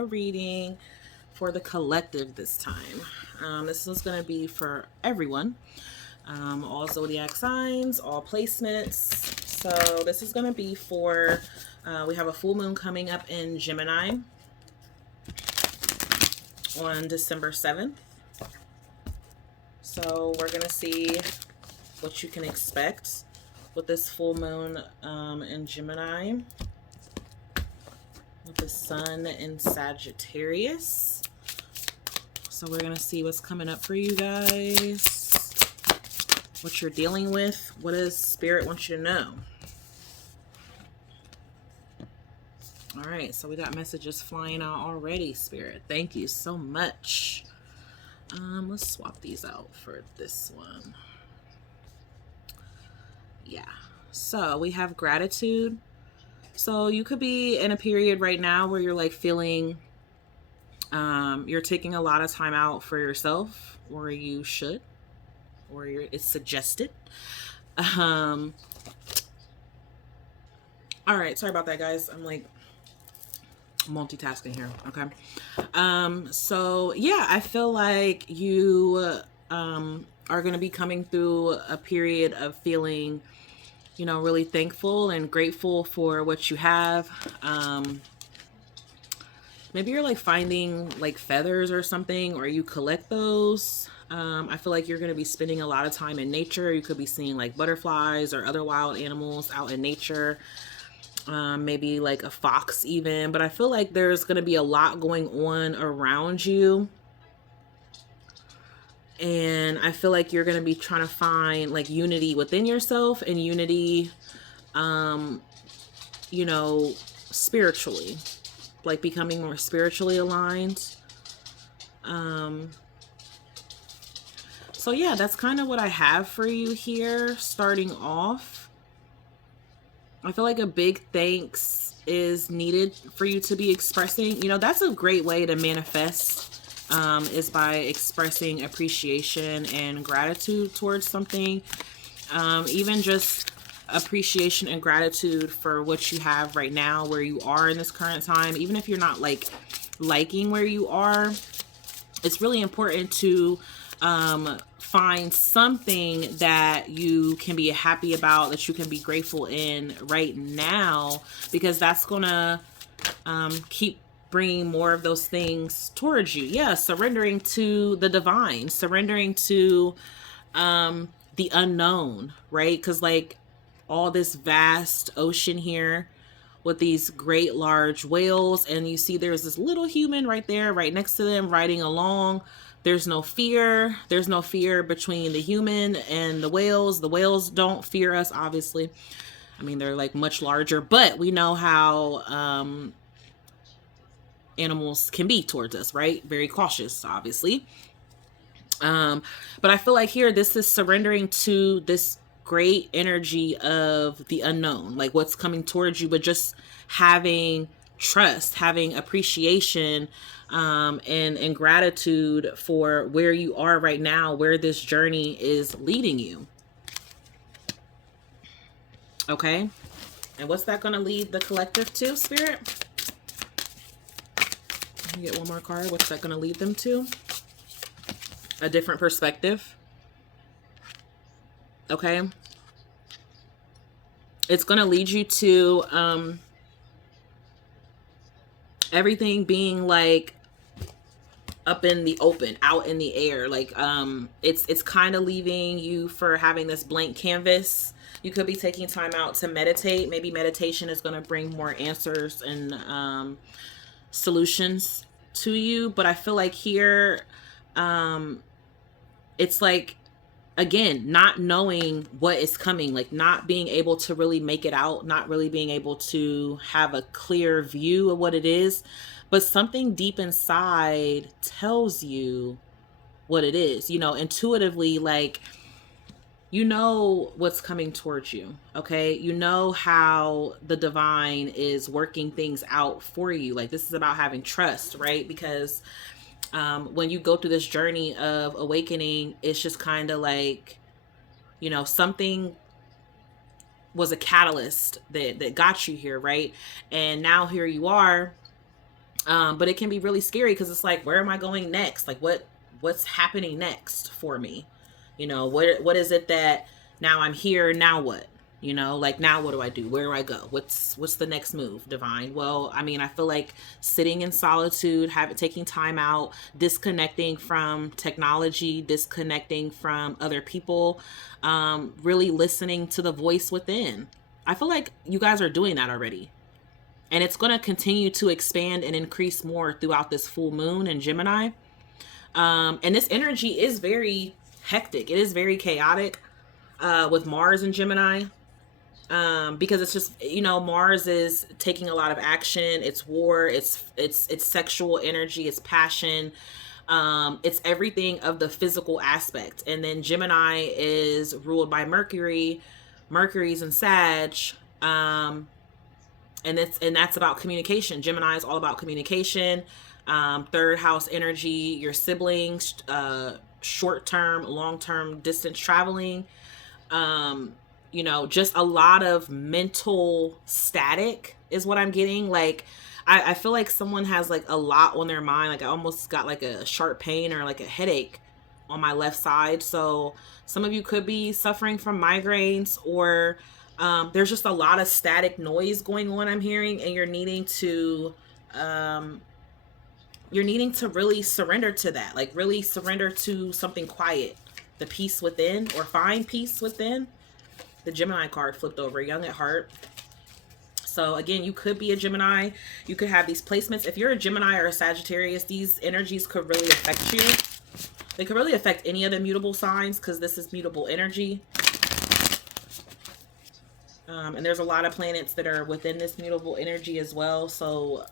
a reading for the collective this time. This is going to be for everyone, all zodiac signs, all placements. So this is going to be for, we have a full moon coming up in Gemini on December 7th. So we're going to see what you can expect with this full moon in Gemini, with the sun in Sagittarius. So we're going to see what's coming up for you guys, what you're dealing with, what does Spirit want you to know. All right, so we got messages flying out already, Spirit. Thank you so much. Let's swap these out for this one. Yeah, so we have gratitude. So you could be in a period right now where you're like feeling you're taking a lot of time out for yourself, or you should, or it's suggested. All right, sorry about that, guys. I'm like multitasking here. Okay. So yeah, I feel like you are going to be coming through a period of feeling, you know, really thankful and grateful for what you have. Maybe you're like finding like feathers or something, or you collect those. I feel like you're going to be spending a lot of time in nature. You could be seeing like butterflies or other wild animals out in nature. Maybe like a fox even, but I feel like there's going to be a lot going on around you. And I feel like you're going to be trying to find like unity within yourself and unity, you know, spiritually, like becoming more spiritually aligned. So yeah, that's kind of what I have for you here starting off. I feel like a big thanks is needed for you to be expressing. You know, that's a great way to manifest, is by expressing appreciation and gratitude towards something. Even just appreciation and gratitude for what you have right now, where you are in this current time. Even if you're not like liking where you are, it's really important to find something that you can be happy about, that you can be grateful in right now, because that's gonna keep bringing more of those things towards you. Yeah, surrendering to the divine, surrendering to the unknown, right? Because like all this vast ocean here with these great large whales, and you see there's this little human right there, right next to them, riding along. There's no fear. There's no fear between the human and the whales. The whales don't fear us, obviously. I mean, they're like much larger, but we know how animals can be towards us, right? Very cautious, obviously. But I feel like here, this is surrendering to this great energy of the unknown, like what's coming towards you, but just having trust, having appreciation, and gratitude for where you are right now, where this journey is leading you. Okay. And what's that going to lead the collective to, Spirit? Let me get one more card. What's that going to lead them to? A different perspective. Okay. It's going to lead you to everything being like up in the open, out in the air. Like it's kind of leaving you for having this blank canvas. You could be taking time out to meditate. Maybe meditation is going to bring more answers and solutions to you. But I feel like here it's like, again, not knowing what is coming, like not being able to really make it out, not really being able to have a clear view of what it is, but something deep inside tells you what it is, you know, intuitively, like, you know what's coming towards you. Okay. You know how the divine is working things out for you. Like, this is about having trust, right? Because when you go through this journey of awakening, it's just kind of like, you know, something was a catalyst that got you here, right? And now here you are, But it can be really scary because it's like, where am I going next? Like, what's happening next for me? You know, what is it that now I'm here, now what? You know, like, now what do I do? Where do I go? What's the next move, divine? Well, I mean, I feel like sitting in solitude, taking time out, disconnecting from technology, disconnecting from other people, really listening to the voice within. I feel like you guys are doing that already. And it's going to continue to expand and increase more throughout this full moon in Gemini. And this energy is very hectic. It is very chaotic with Mars in Gemini. Because it's just, you know, Mars is taking a lot of action. It's war. It's sexual energy. It's passion. It's everything of the physical aspect. And then Gemini is ruled by Mercury. Mercury's in Sag. And that's about communication. Gemini is all about communication. Third house energy, your siblings, short-term, long-term distance traveling. You know, just a lot of mental static is what I'm getting. Like, I feel like someone has like a lot on their mind. Like, I almost got like a sharp pain or like a headache on my left side. So some of you could be suffering from migraines, or there's just a lot of static noise going on, I'm hearing, and you're needing to really surrender to that. Like, really surrender to something quiet, the peace within, or find peace within. The Gemini card flipped over, young at heart. So again, you could be a Gemini. You could have these placements. If you're a Gemini or a Sagittarius, these energies could really affect you. They could really affect any of the mutable signs, because this is mutable energy. And there's a lot of planets that are within this mutable energy as well. So,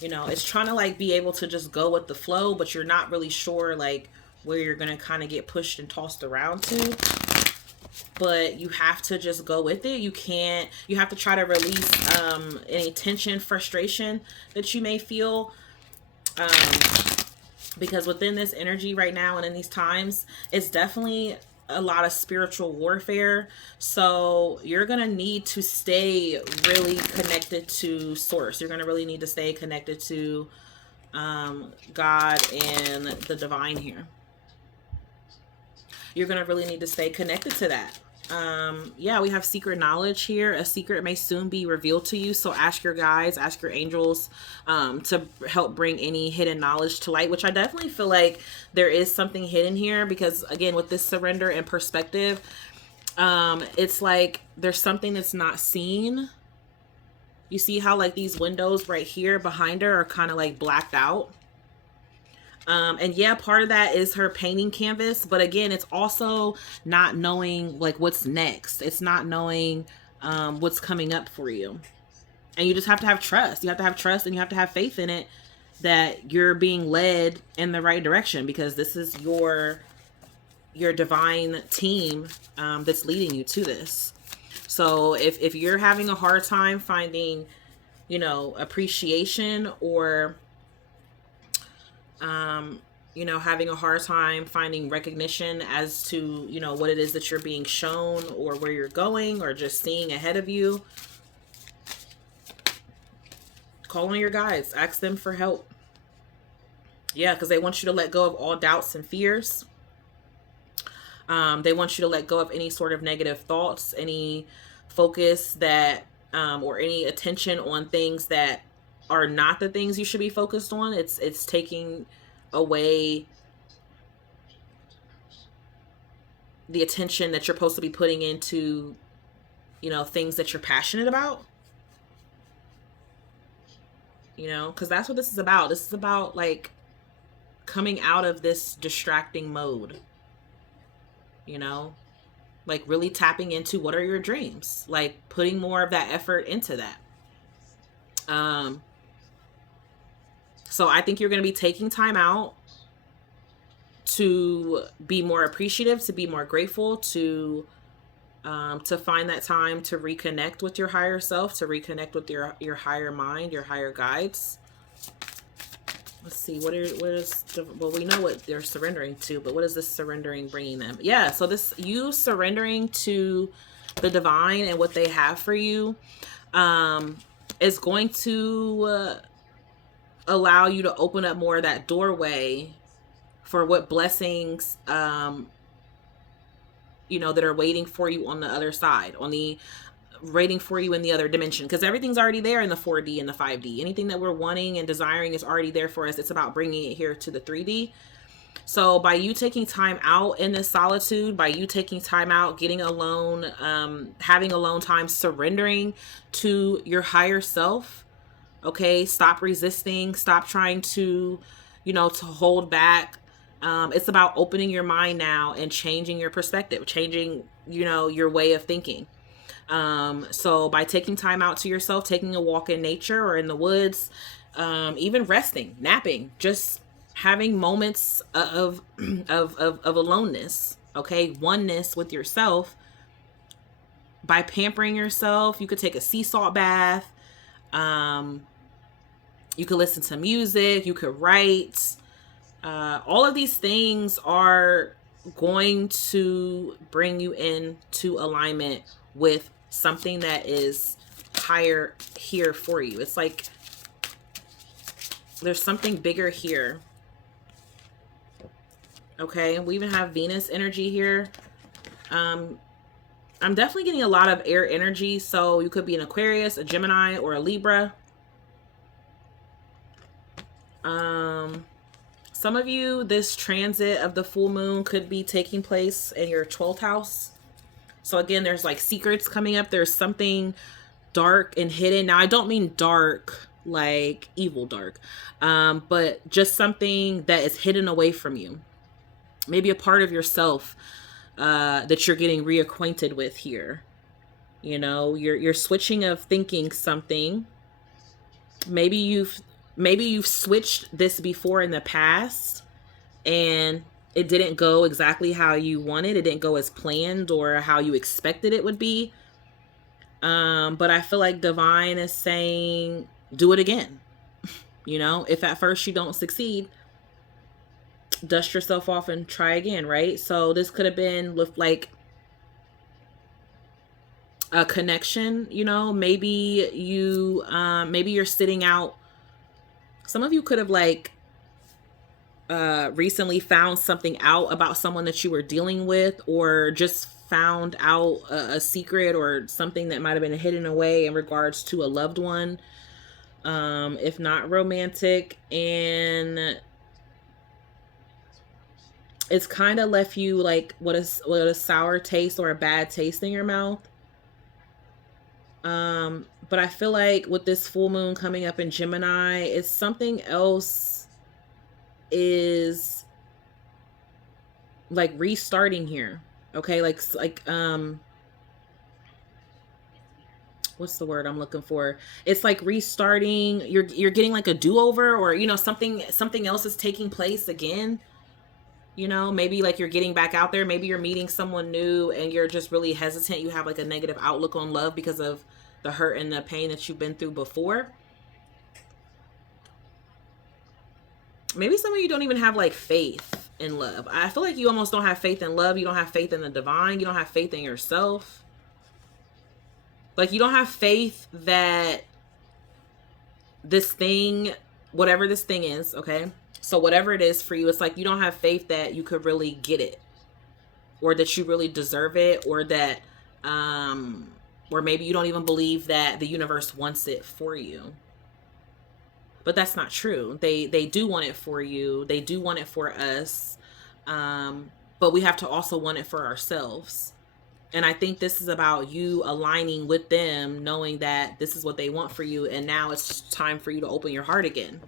you know, it's trying to like be able to just go with the flow, but you're not really sure like where you're going to kind of get pushed and tossed around to. But you have to just go with it. You have to try to release any tension, frustration that you may feel. Because within this energy right now and in these times, it's definitely a lot of spiritual warfare. So you're going to need to stay really connected to source. You're going to really need to stay connected to God and the divine here. You're going to really need to stay connected to that. Yeah, we have secret knowledge here. A secret may soon be revealed to you. So ask your guides, ask your angels to help bring any hidden knowledge to light, which I definitely feel like there is something hidden here, because again, with this surrender and perspective, it's like there's something that's not seen. You see how like these windows right here behind her are kind of like blacked out. And yeah, part of that is her painting canvas, but again, it's also not knowing like what's next. It's not knowing what's coming up for you. And you just have to have trust. You have to have trust, and you have to have faith in it that you're being led in the right direction, because this is your divine team that's leading you to this. So if you're having a hard time finding, you know, appreciation, or you know, having a hard time finding recognition as to, you know, what it is that you're being shown, or where you're going, or just seeing ahead of you, call on your guides, ask them for help. Yeah, because they want you to let go of all doubts and fears. They want you to let go of any sort of negative thoughts, any focus that, or any attention on things that are not the things you should be focused on. It's taking away the attention that you're supposed to be putting into, you know, things that you're passionate about. You know, because that's what this is about. This is about like coming out of this distracting mode. You know, like really tapping into what are your dreams, like putting more of that effort into that. So I think you're going to be taking time out to be more appreciative, to be more grateful, to find that time to reconnect with your higher self, to reconnect with your higher mind, your higher guides. Let's see, well, we know what they're surrendering to, but what is this surrendering bringing them? Yeah, so you surrendering to the divine and what they have for you is going to allow you to open up more of that doorway for what blessings, that are waiting for you on the other side, waiting for you in the other dimension, because everything's already there in the 4D and the 5D. Anything that we're wanting and desiring is already there for us. It's about bringing it here to the 3D. So by you taking time out in this solitude, by you taking time out, getting alone, having alone time, surrendering to your higher self, okay, stop resisting, stop trying to, to hold back. It's about opening your mind now and changing your perspective, changing, your way of thinking. So by taking time out to yourself, taking a walk in nature or in the woods, even resting, napping, just having moments of aloneness, okay, oneness with yourself. By pampering yourself, you could take a sea salt bath. You could listen to music. You could write. All of these things are going to bring you into alignment with something that is higher here for you. It's like there's something bigger here. Okay, we even have Venus energy here. I'm definitely getting a lot of air energy, so you could be an Aquarius, a Gemini, or a Libra. Some of you, this transit of the full moon could be taking place in your 12th house. So again, there's like secrets coming up. There's something dark and hidden. Now, I don't mean dark like evil dark, but just something that is hidden away from you. Maybe a part of yourself that you're getting reacquainted with here. You're switching of thinking something. Maybe you've switched this before in the past and it didn't go exactly how you wanted. It didn't go as planned or how you expected it would be. But I feel like divine is saying, do it again. If at first you don't succeed, dust yourself off and try again, right? So this could have been with like a connection, maybe you're sitting out. Some of you could have like recently found something out about someone that you were dealing with, or just found out a secret or something that might have been hidden away in regards to a loved one, if not romantic, and it's kind of left you like what a sour taste or a bad taste in your mouth. But I feel like with this full moon coming up in Gemini, it's something else is like restarting here. Okay. Like, what's the word I'm looking for? It's like restarting. You're getting like a do-over, or, something else is taking place again. Maybe like you're getting back out there. Maybe you're meeting someone new and you're just really hesitant. You have like a negative outlook on love because of the hurt and the pain that you've been through before. Maybe some of you don't even have like faith in love. I feel like you almost don't have faith in love. You don't have faith in the divine. You don't have faith in yourself. Like you don't have faith that this thing, whatever this thing is, okay? So whatever it is for you, it's like you don't have faith that you could really get it, or that you really deserve it, or that, or maybe you don't even believe that the universe wants it for you. But that's not true. They do want it for you. They do want it for us. But we have to also want it for ourselves. And I think this is about you aligning with them, knowing that this is what they want for you. And now it's time for you to open your heart again.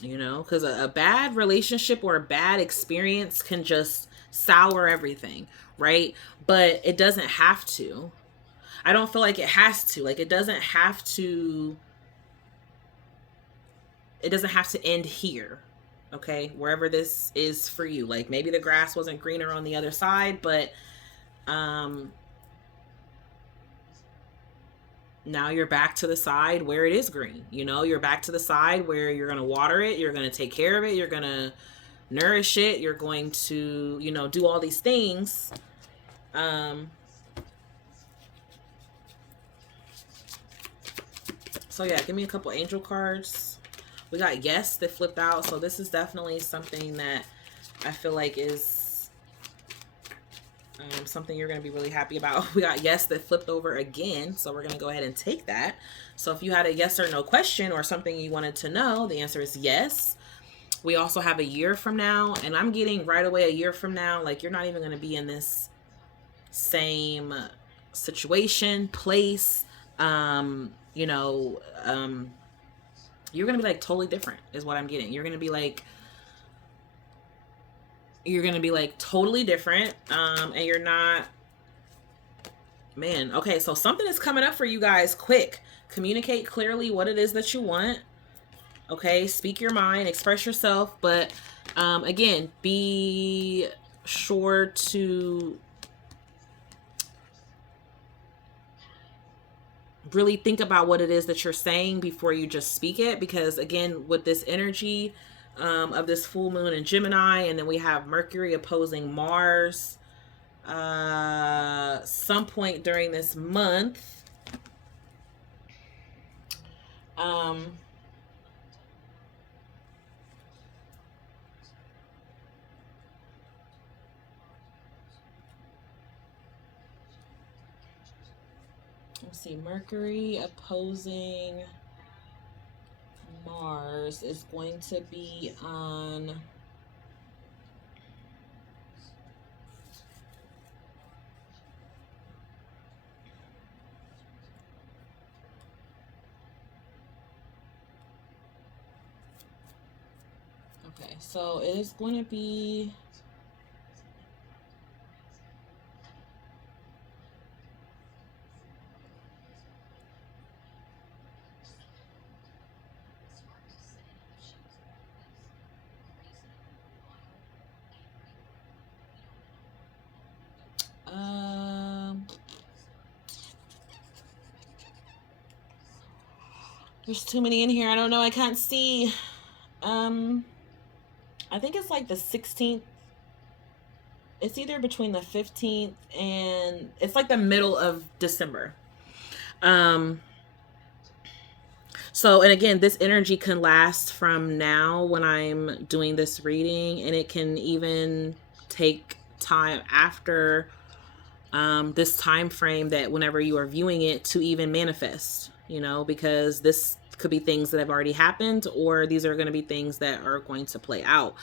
Because a bad relationship or a bad experience can just sour everything, right? But it doesn't have to. I don't feel like it has to. Like it doesn't have to end here. Okay? Wherever this is for you. Like maybe the grass wasn't greener on the other side, but now you're back to the side where it is green. You're back to the side where you're going to water it. You're going to take care of it. You're going to nourish it. You're going to, do all these things. So yeah, give me a couple angel cards. We got yes that flipped out. So this is definitely something that I feel like is something you're going to be really happy about. We got yes that flipped over again. So we're going to go ahead and take that. So if you had a yes or no question or something you wanted to know, the answer is yes. We also have a year from now. And I'm getting right away a year from now. Like, you're not even going to be in this same situation, place, you know, you're gonna be like totally different is what I'm getting. You're gonna be like totally different, and you're not, man. Okay, so something is coming up for you guys quick. Communicate clearly what it is that you want. Okay, speak your mind, express yourself, but again, be sure to really think about what it is that you're saying before you just speak it, because again, with this energy of this full moon in Gemini, and then we have Mercury opposing Mars some point during this month, let's see, Mercury opposing Mars is going to be on okay, so it is going to be there's too many in here. I don't know. I can't see. I think it's like the 16th. It's either between the 15th and it's like the middle of December. So, and again, this energy can last from now when I'm doing this reading, and it can even take time after this time frame that whenever you are viewing it to even manifest, you know, because this could be things that have already happened, or these are going to be things that are going to play out.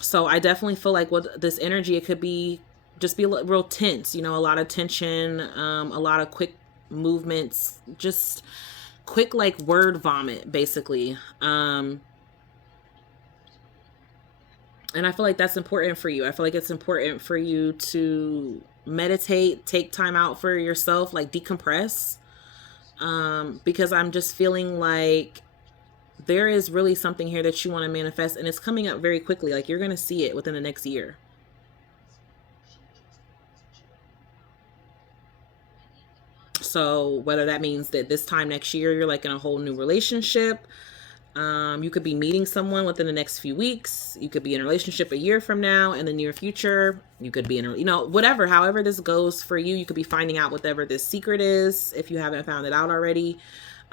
So I definitely feel like with this energy, it could be just be real tense, you know, a lot of tension, a lot of quick movements, just quick, like word vomit, basically. And I feel like that's important for you. I feel like it's important for you to meditate, take time out for yourself, like decompress. Because I'm just feeling like there is really something here that you want to manifest, and it's coming up very quickly. Like, you're going to see it within the next year. So whether that means that this time next year, you're like in a whole new relationship, you could be meeting someone within the next few weeks. You could be in a relationship a year from now, in the near future. You could be in a, you know, whatever, however this goes for you, you could be finding out whatever this secret is, if you haven't found it out already,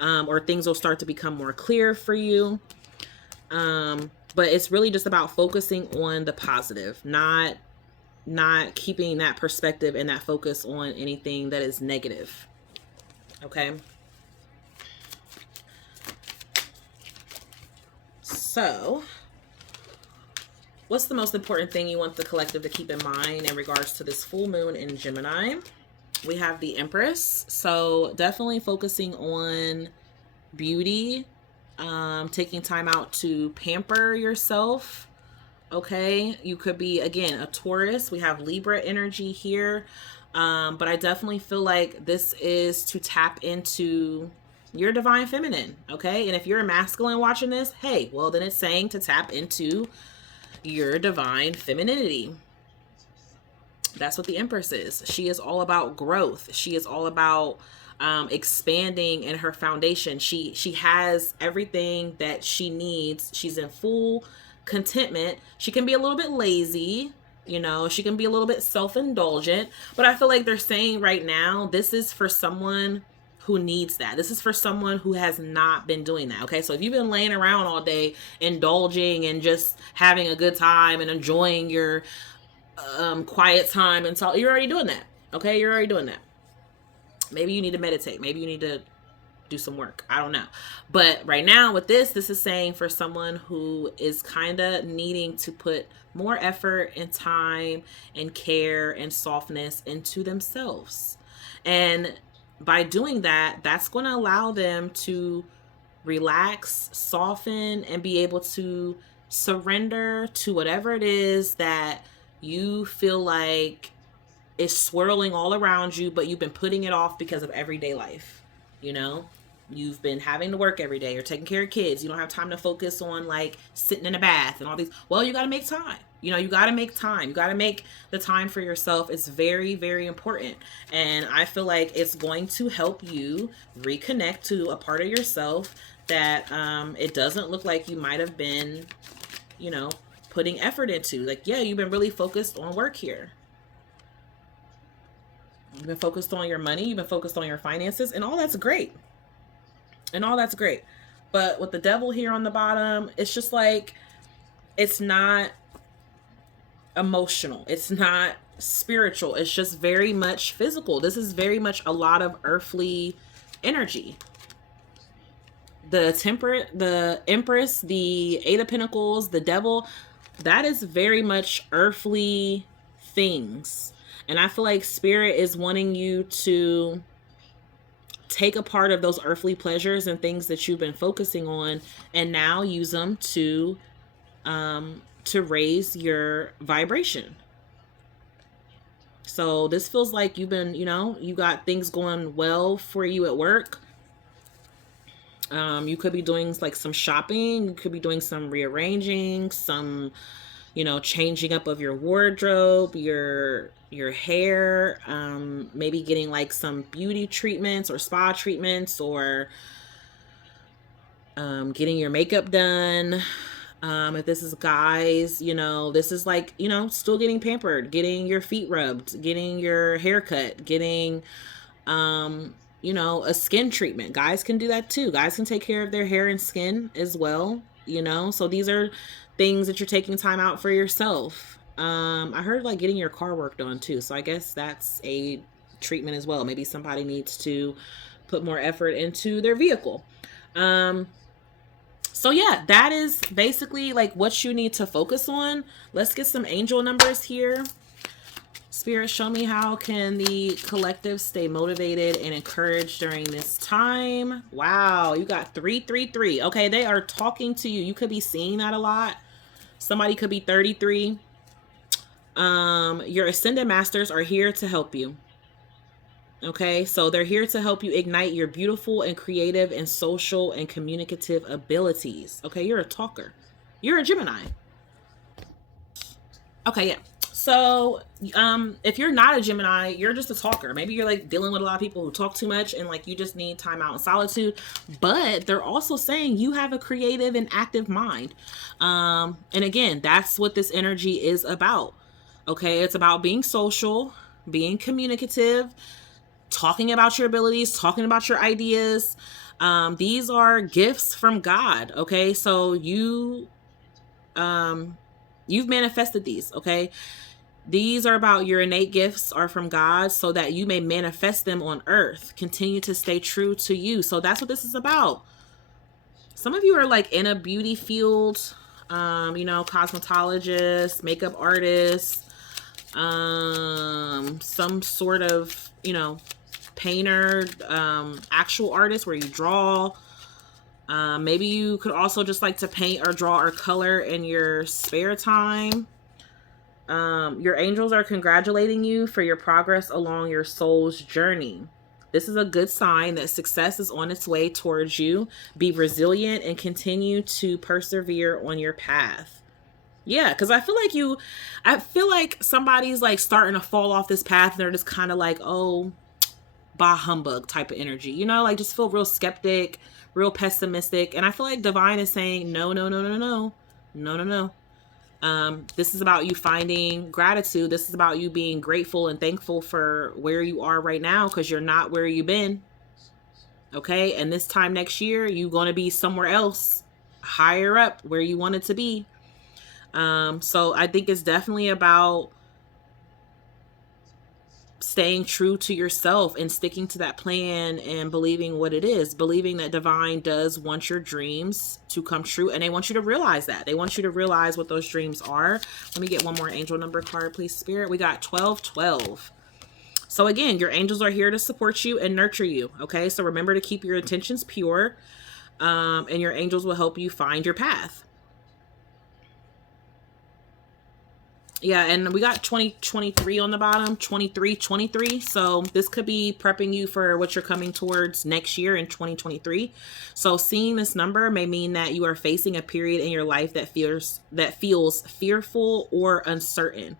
or things will start to become more clear for you. But it's really just about focusing on the positive, not keeping that perspective and that focus on anything that is negative. Okay. So, what's the most important thing you want the collective to keep in mind in regards to this full moon in Gemini? We have the Empress. So definitely focusing on beauty, taking time out to pamper yourself. Okay. You could be, again, a Taurus. We have Libra energy here. But I definitely feel like this is to tap into your divine feminine, okay? And if you're a masculine watching this, hey, well, then it's saying to tap into your divine femininity. That's what the Empress is. She is all about growth. She is all about expanding in her foundation. She has everything that she needs. She's in full contentment. She can be a little bit lazy, you know, she can be a little bit self-indulgent, but I feel like they're saying right now, this is for someone who needs that. This is for someone who has not been doing that. Okay. So if you've been laying around all day, indulging and just having a good time and enjoying your quiet time and so you're already doing that. Okay. You're already doing that. Maybe you need to meditate. Maybe you need to do some work. I don't know. But right now with this is saying for someone who is kind of needing to put more effort and time and care and softness into themselves. And by doing that, that's going to allow them to relax, soften, and be able to surrender to whatever it is that you feel like is swirling all around you, but you've been putting it off because of everyday life. You know, you've been having to work every day or taking care of kids. You don't have time to focus on like sitting in a bath and all these. Well, you got to make time. You know, you got to make time. You got to make the time for yourself. It's very, very important. And I feel like it's going to help you reconnect to a part of yourself that it doesn't look like you might have been, you know, putting effort into. Like, yeah, you've been really focused on work here. You've been focused on your money. You've been focused on your finances, and all that's great. And all that's great. But with the devil here on the bottom, it's just like, it's not emotional. It's not spiritual. It's just very much physical. This is very much a lot of earthly energy. The temperate, the Empress, the Eight of Pentacles, the devil, that is very much earthly things. And I feel like Spirit is wanting you to take a part of those earthly pleasures and things that you've been focusing on and now use them to raise your vibration. So this feels like you've been, you know, you got things going well for you at work. You could be doing like some shopping. You could be doing some rearranging, some, you know, changing up of your wardrobe, your hair, maybe getting like some beauty treatments or spa treatments, or getting your makeup done. If this is guys, you know, this is like, you know, still getting pampered, getting your feet rubbed, getting your hair cut, getting, you know, a skin treatment. Guys can do that too. Guys can take care of their hair and skin as well, you know. So these are things that you're taking time out for yourself. I heard like getting your car worked on too. So I guess that's a treatment as well. Maybe somebody needs to put more effort into their vehicle. So yeah, that is basically like what you need to focus on. Let's get some angel numbers here. Spirit, show me how can the collective stay motivated and encouraged during this time. Wow, you got 333. Okay, they are talking to you. You could be seeing that a lot. Somebody could be 33. Your ascended masters are here to help you. Okay, so they're here to help you ignite your beautiful and creative and social and communicative abilities. Okay, you're a talker. You're a Gemini. Okay, yeah. So, if you're not a Gemini, you're just a talker. Maybe you're like dealing with a lot of people who talk too much and like you just need time out and solitude. But they're also saying you have a creative and active mind. And again, that's what this energy is about. Okay, it's about being social, being communicative, talking about your abilities, talking about your ideas. These are gifts from God. Okay, so you've manifested these. Okay, these are about your innate gifts are from God so that you may manifest them on earth. Continue to stay true to you. So that's what this is about. Some of you are like in a beauty field, you know, cosmetologists, makeup artists, some sort of, you know, painter, actual artist where you draw. Maybe you could also just like to paint or draw or color in your spare time. Your angels are congratulating you for your progress along your soul's journey. This is a good sign that success is on its way towards you. Be resilient and continue to persevere on your path. Yeah, because I feel like somebody's like starting to fall off this path and they're just kind of like, oh, bah humbug type of energy, you know, like just feel real skeptic, real pessimistic. And I feel like divine is saying, no. This is about you finding gratitude. This is about you being grateful and thankful for where you are right now, because you're not where you've been. Okay. And this time next year, you're going to be somewhere else, higher up where you wanted to be. So I think it's definitely about staying true to yourself and sticking to that plan and believing what it is, believing that divine does want your dreams to come true. And they want you to realize that. They want you to realize what those dreams are. Let me get one more angel number card, please, Spirit. We got 1212. So again, your angels are here to support you and nurture you. Okay. So remember to keep your intentions pure, and your angels will help you find your path. Yeah, and we got 2023 on the bottom, 23. So this could be prepping you for what you're coming towards next year in 2023. So seeing this number may mean that you are facing a period in your life that feels fearful or uncertain.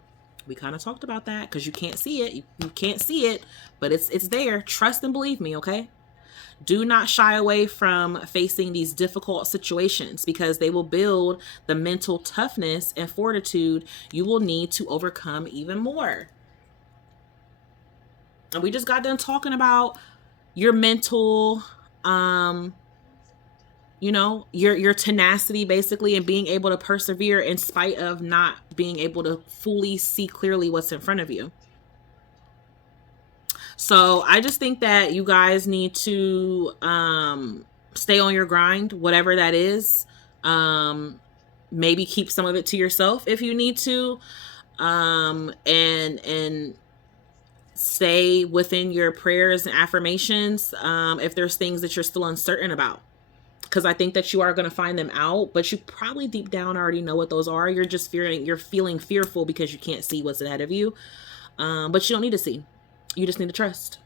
We kind of talked about that because you can't see it. You can't see it, but it's there. Trust and believe me, okay? Do not shy away from facing these difficult situations because they will build the mental toughness and fortitude you will need to overcome even more. And we just got done talking about your mental, your tenacity basically, and being able to persevere in spite of not being able to fully see clearly what's in front of you. So I just think that you guys need to stay on your grind, whatever that is. Maybe keep some of it to yourself if you need to, and stay within your prayers and affirmations if there's things that you're still uncertain about. Because I think that you are going to find them out, but you probably deep down already know what those are. You're just feeling fearful because you can't see what's ahead of you. But you don't need to see. You just need to trust.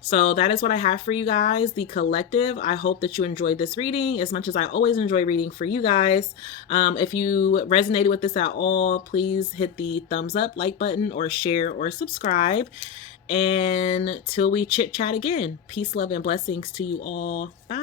So that is what I have for you guys, the collective. I hope that you enjoyed this reading as much as I always enjoy reading for you guys. If you resonated with this at all, please hit the thumbs up, like button, or share or subscribe. And till we chit chat again, peace, love, and blessings to you all. Bye.